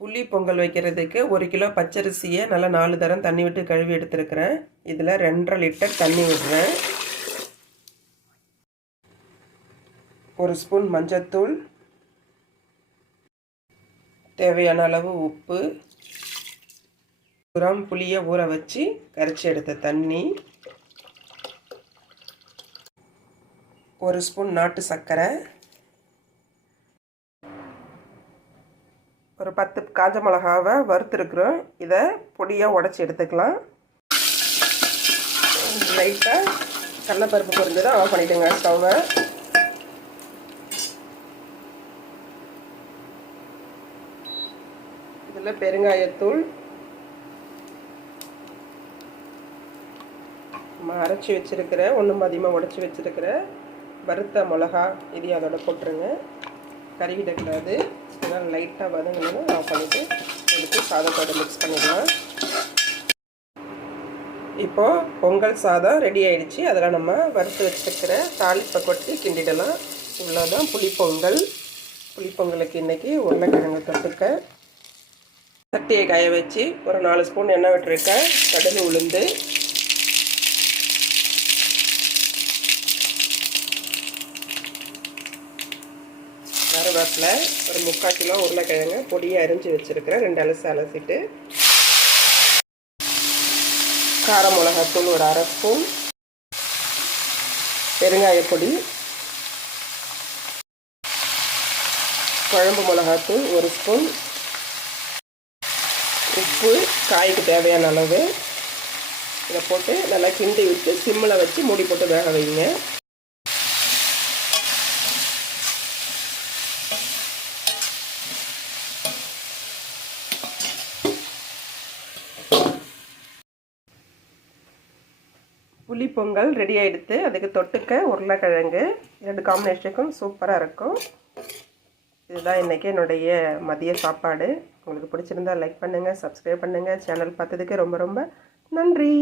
புளி பொங்கல் வைக்கிறதுக்கு 1 கிலோ பச்சரிசியை நல்லா 4 தரம் தண்ணி விட்டு கழுவி எடுத்துருக்கிறேன். இதில் 2.5 லிட்டர் தண்ணி விடுறேன். 1 ஸ்பூன் மஞ்சத்தூள், தேவையான அளவு உப்பு, கிராம் புளியை ஊற வச்சு கரைச்சி எடுத்த தண்ணி, 1 ஸ்பூன் நாட்டு சர்க்கரை, ஒரு 10 காஞ்ச மிளகாவை வறுத்துருக்குறோம். இதை பொடியாக உடச்சி எடுத்துக்கலாம். லைட்டாக கடலைப்பருப்பு பொரிஞ்சதை ஆஃப் பண்ணிவிடுங்க ஸ்டவ்வை. இதில் பெருங்காயத்தூள், நம்ம அரைச்சி வச்சுருக்கிற ஒன்றும் அதிகமாக உடச்சி வச்சுருக்கிற வறுத்த மிளகா இதையும் அதோட போட்டுருங்க. கறிவிடக்கூடாது. இதனால் லைட்டாக வதங்கணும். ஆஃப் பண்ணிவிட்டு எடுத்து சாதத்தோடு மிக்ஸ் பண்ணிடலாம். இப்போது பொங்கல் சாதம் ரெடி ஆகிடுச்சு. அதில் நம்ம வறுத்து வச்சுருக்கிற தாளிப்பை கொட்டி கிண்டிடலாம். இவ்வளோதான் புளிப்பொங்கல். புளிப்பொங்கலுக்கு இன்றைக்கி உருளைக்கிழங்கு தொட்டுக்க. சட்டியை காய வச்சு ஒரு 4 ஸ்பூன் எண்ணெய் விட்டுருக்கேன். கடுகு, உளுந்து, கருவேப்பிலை, ஒரு 3/4 கிலோ உருளைக்கிழங்கு பொடியை அரிஞ்சு வச்சுருக்கிறேன். 2 அலசிட்டு, கார மிளகாத்தூள் ஒரு 1/2 ஸ்பூன், பெருங்காயப்பொடி, குழம்பு மிளகாத்தூள் 1 ஸ்பூன், உப்பு காய்க்கு தேவையான அளவு. இதை போட்டு நல்லா கிண்டி விட்டு சிம்மில் வச்சு மூடி போட்டு வேக வைங்க. புளிப்பொங்கல் ரெடி ஆகிடுது. அதுக்கு தொட்டுக்க உருளைக்கிழங்கு. 2 காம்பினேஷனுக்கும் சூப்பராக இருக்கும். இதுதான் இன்றைக்கி என்னுடைய மதிய சாப்பாடு. உங்களுக்கு பிடிச்சிருந்தா லைக் பண்ணுங்கள், சப்ஸ்கிரைப் பண்ணுங்கள். சேனல் பார்த்ததுக்கு ரொம்ப ரொம்ப நன்றி.